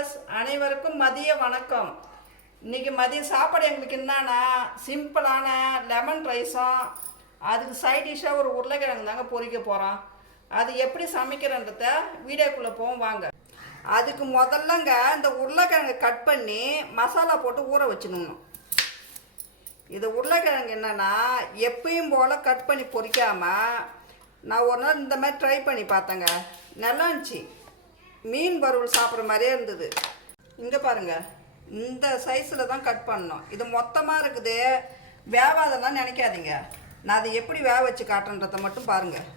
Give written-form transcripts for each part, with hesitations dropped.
Viewers அனைவருக்கும் மதிய வணக்கம். இன்றைக்கி மதிய சாப்பாடு எங்களுக்கு என்னன்னா சிம்பிளான லெமன் ரைஸும் அதுக்கு சைட் டிஷ்ஷாக ஒரு உருளைக்கிழங்கு தாங்க பொரிக்க போகிறோம். அது எப்படி சமைக்கிறன்றத வீடியோக்குள்ளே போவோம் வாங்க. அதுக்கு முதல்லங்க இந்த உருளைக்கிழங்கு கட் பண்ணி மசாலா போட்டு ஊற வச்சுக்கணும். இது உருளைக்கிழங்கு என்னென்னா எப்பயும் போல் கட் பண்ணி பொரிக்காமல் நான் ஒரு நாள் இந்த மாதிரி ட்ரை பண்ணி பார்த்தேங்க. நல்லா இருந்துச்சு. மீன் வறுவல் சாப்பிட்ற மாதிரியே இருந்தது. இங்கே பாருங்கள், இந்த சைஸில் தான் கட் பண்ணணும். இது மொத்தமாக இருக்குது, வேவாதெல்லாம் நினைக்காதீங்க. நான் அதை எப்படி வேக வச்சு காட்டுன்றதை மட்டும் பாருங்கள்.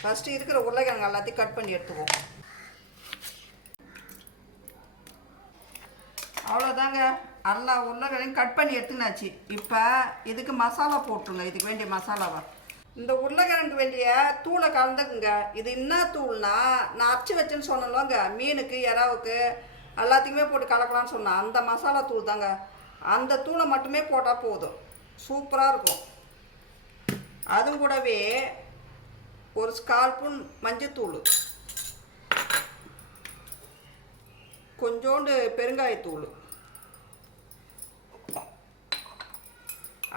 ஃபஸ்ட்டு இருக்கிற உருளைக்கிழங்கு எல்லாத்தையும் கட் பண்ணி எடுத்துக்குவோம். அவ்வளோதாங்க, எல்லா உருளைக்கிழங்கையும் கட் பண்ணி எடுத்துனாச்சு. இப்போ இதுக்கு மசாலா போட்டுருங்க. இதுக்கு வேண்டிய மசாலாவை இந்த உருளைக்கிழங்கு வேண்டிய தூளை கலந்துக்குங்க. இது என்ன தூள்னா நான் அரைச்சி வச்சேன்னு சொன்னோங்க, மீனுக்கு இறாவுக்கு எல்லாத்துக்குமே போட்டு கலக்கலான்னு சொன்னேன். அந்த மசாலா தூள் தாங்க. அந்த தூளை மட்டுமே போட்டால் போதும், சூப்பராக இருக்கும். அது கூடவே ஒரு 1/4 ஸ்பூன் மஞ்சத்தூள், கொஞ்சோண்டு பெருங்காயத்தூள்,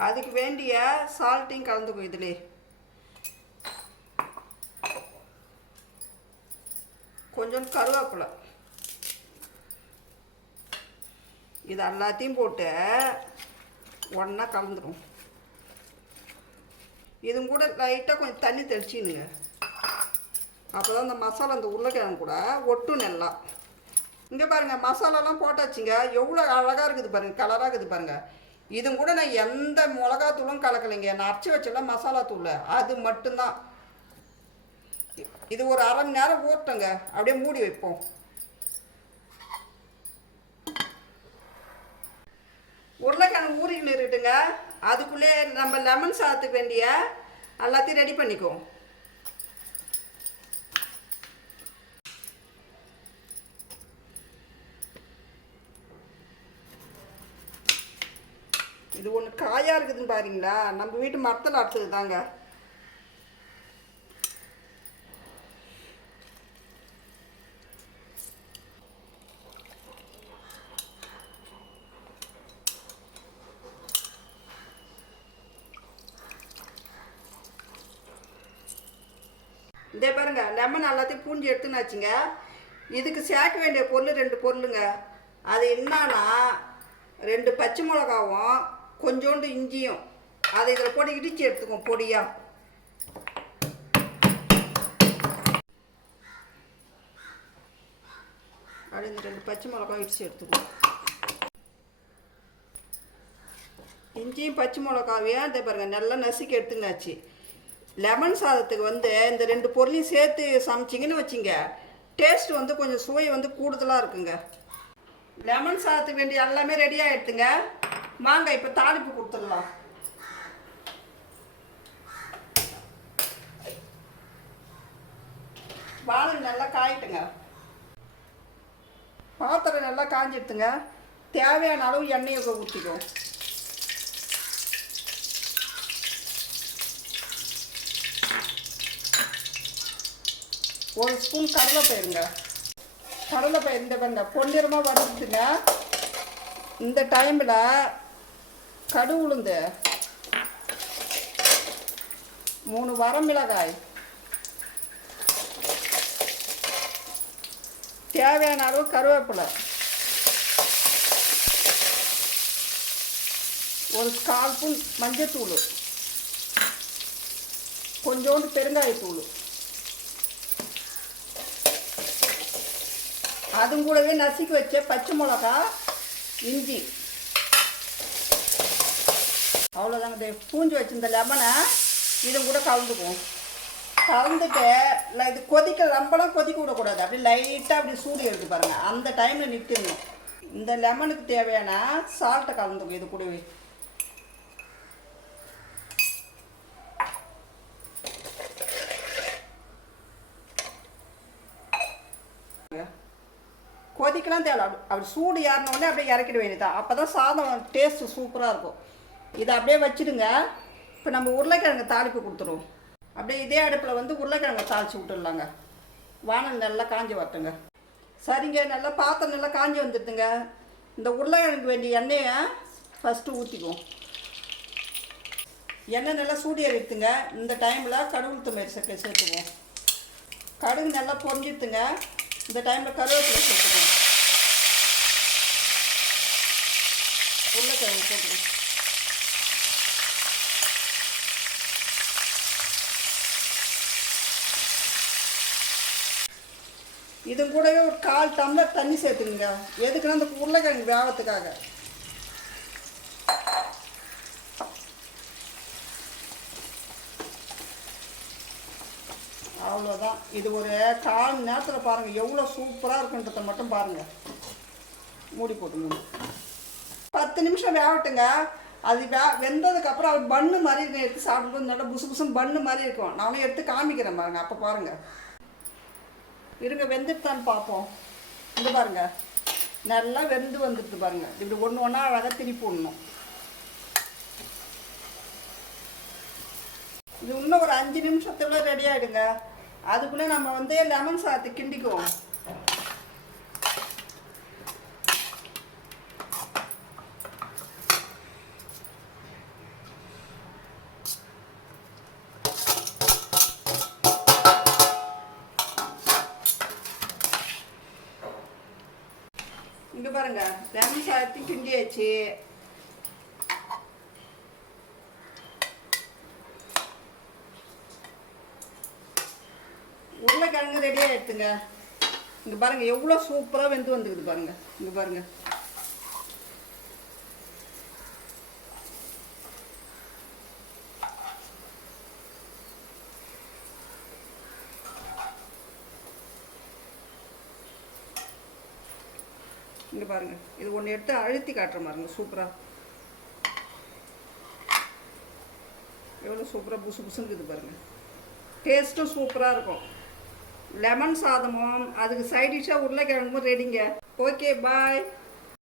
அதுக்கு வேண்டிய சால்ட்டையும் கலந்துக்கும். இதிலே கொஞ்சம் கருவேப்பிலை, இது எல்லாத்தையும் போட்டு ஒன்றா கலந்துடும். இதுவும் கூட லைட்டாக கொஞ்சம் தண்ணி தெளிச்சினுங்க. அப்போ தான் இந்த மசாலா இந்த உருளைக்கிழங்கு கூட ஒட்டும் நல்லா. இங்கே பாருங்கள், மசாலாலாம் போட்டாச்சுங்க. எவ்வளோ அழகாக இருக்குது பாருங்கள், கலராக இருக்குது பாருங்கள். இதுவும் கூட நான் எந்த மிளகாத்தூளும் கலக்கலைங்க. நான் அரைச்சி வச்சல மசாலா தூள் அது மட்டும்தான். இது ஒரு 1/2 மணி நேரம் ஊறட்டுங்க. அப்படியே மூடி வைப்போம். உருளைக்கிழங்கு ஊறிக்கின்னு இருக்குதுங்க. அதுக்குள்ளே நம்ம லெமன் சாதத்துக்கு வேண்டிய எல்லாத்தையும் ரெடி பண்ணிக்குவோம். இது ஒன்று காயாக இருக்குதுன்னு பாருங்களா, நம்ம வீட்டு மரத்தில் அறுத்தது தாங்க. இதே பாருங்க, லெமன் எல்லாத்தையும் பூஞ்சி எடுத்துனாச்சுங்க. இதுக்கு சேர்க்க வேண்டிய பொருள் 2 பொருளுங்க. அது என்னன்னா 2 பச்சை மிளகாவும் கொஞ்சோண்டு இஞ்சியும், அதை இதில் போட்டு இடித்து எடுத்துக்குவோம் பொடியா. அப்படி இந்த 2 பச்சை மிளகாவும் இடித்து எடுத்துக்குவோம். இஞ்சியும் பச்சை மிளகாவையும் இதே பாருங்கள் நல்லா நசுக்கி எடுத்துனாச்சு. லெமன் சாதத்துக்கு இந்த 2 பொருளையும் சேர்த்து சமைச்சிங்கன்னு வச்சிங்க, டேஸ்ட் கொஞ்சம் சுவை கூடுதலாக இருக்குங்க. லெமன் சாதத்துக்கு வேண்டிய எல்லாமே ரெடியாக எடுத்துங்க. வாங்க இப்போ தாளிப்பு கொடுத்துடலாம். வானல் நல்லா காயிட்டுங்க. பாத்திரம் நல்லா காஞ்சிடுத்துங்க. தேவையான அளவு எண்ணெயை ஊற்றிக்கும். ஒரு ஸ்பூன் கடலைப்பயிருங்க. கடலைப்பயிர் இந்த பாருங்க பொன்னிறமாக வதக்குதுங்க. இந்த டைமில் கடுகு உளுந்து, 3 வரமிளகாய், தேவையான அளவு கருவேப்பிலை, ஒரு 1/4 ஸ்பூன் மஞ்சத்தூள், கொஞ்சோண்டு பெருங்காயத்தூள், அதுவும் கூடவே நசுக்கி வச்ச பச்சை மிளகா, இஞ்சி. அவ்வளோதாங்க. இந்த பூஞ்சி வச்சுருந்த லெமனை இதுவும் கூட கலந்துக்குவோம். கலந்துட்டு இது கொதிக்க ரொம்பலாம் கொதிக்க விடக்கூடாது. அப்படி லைட்டாக அப்படி சூடு எடுத்து பாருங்கள். அந்த டைமில் நிறுத்திடணும். இந்த லெமனுக்கு தேவையான சால்ட்டை கலந்துக்குவோம் இது கூடவே. கொதிக்கலாம் தேவை. அப்படி சூடு ஏறினோடனே அப்படியே இறக்கிட வேண்டியதான். அப்போ தான் சாதம் டேஸ்ட்டு சூப்பராக இருக்கும். இதை அப்படியே வச்சுடுங்க. இப்போ நம்ம உருளைக்கிழங்கு தாளிப்பு கொடுத்துருவோம். அப்படியே இதே அடுப்பில் உருளைக்கிழங்கை தாளித்து விட்டுடலாங்க. வானல் நல்லா காஞ்சி வரட்டுங்க. சரிங்க, நல்லா பாத்திரம் நல்லா காஞ்சி வந்துடுதுங்க. இந்த உருளைக்கிழங்கு வேண்டிய எண்ணெயை ஃபஸ்ட்டு ஊற்றிக்குவோம். எண்ணெய் நல்லா சூடு ஏறிடுதுங்க. இந்த டைமில் கடுகு மாரி சேர்த்துக்குவோம். கடுகு நல்லா பொரிஞ்சிடுதுங்க. இந்த டைமில் கருவேப்பிலை சேர்த்துக்குவோம். உருளைக்கிழங்கு போட்டுக்குவோம். இது கூடவே ஒரு 1/4 டம்ளர் தண்ணி சேர்த்துக்குங்க. எதுக்குன்னா அந்த உருளைக்கிழங்கு வேகத்துக்காக. அவ்வளோதான். இது ஒரு 1/4 மணி நேரத்தில் பாருங்கள் எவ்வளோ சூப்பராக இருக்குன்றதை மட்டும் பாருங்கள். மூடி போட்டு 10 நிமிஷம் வேகட்டுங்க. அது வெந்ததுக்கப்புறம் அது பன்னு மாதிரி இருக்கும். எடுத்து சாப்பிடும்போது நல்லா புசு புசுன்னு பன்னு மாதிரி இருக்கும். நானும் எடுத்து காமிக்கிறேன் பாருங்கள். அப்போ பாருங்கள். இருங்க, வெந்துட்டான்னு பார்ப்போம். இந்த பாருங்க, நல்லா வெந்து வந்துடுது பாருங்கள். இப்படி ஒன்று ஒன்றா அழகாக திருப்பி விடணும். இது இன்னும் ஒரு 5 நிமிஷத்துல ரெடி ஆகிடுங்க. அதுக்குள்ளே நம்ம லெமன் சாத்து கிண்டிக்குவோம். இங்கே பாருங்க, லெமன் சாத்தி கிண்டியாச்சு. உருளைக்கிழங்கு ரெடியாக எடுத்துங்க. இங்கே பாருங்க எவ்வளோ சூப்பராக வெந்து வந்துக்குது பாருங்க. இங்கே பாருங்க. இங்கே பாருங்கள், இது ஒன்று எடுத்து அழுத்தி காட்டுற பாருங்க. சூப்பராக எவ்வளோ சூப்பராக புசு புசுன்னு இருக்குது பாருங்கள். டேஸ்ட்டும் சூப்பராக இருக்கும். லெமன் சாதமும் அதுக்கு சைட் டிஷ்ஷாக உருளைக்கிழங்கும் ரெடிங்க. ஓகே, பாய்.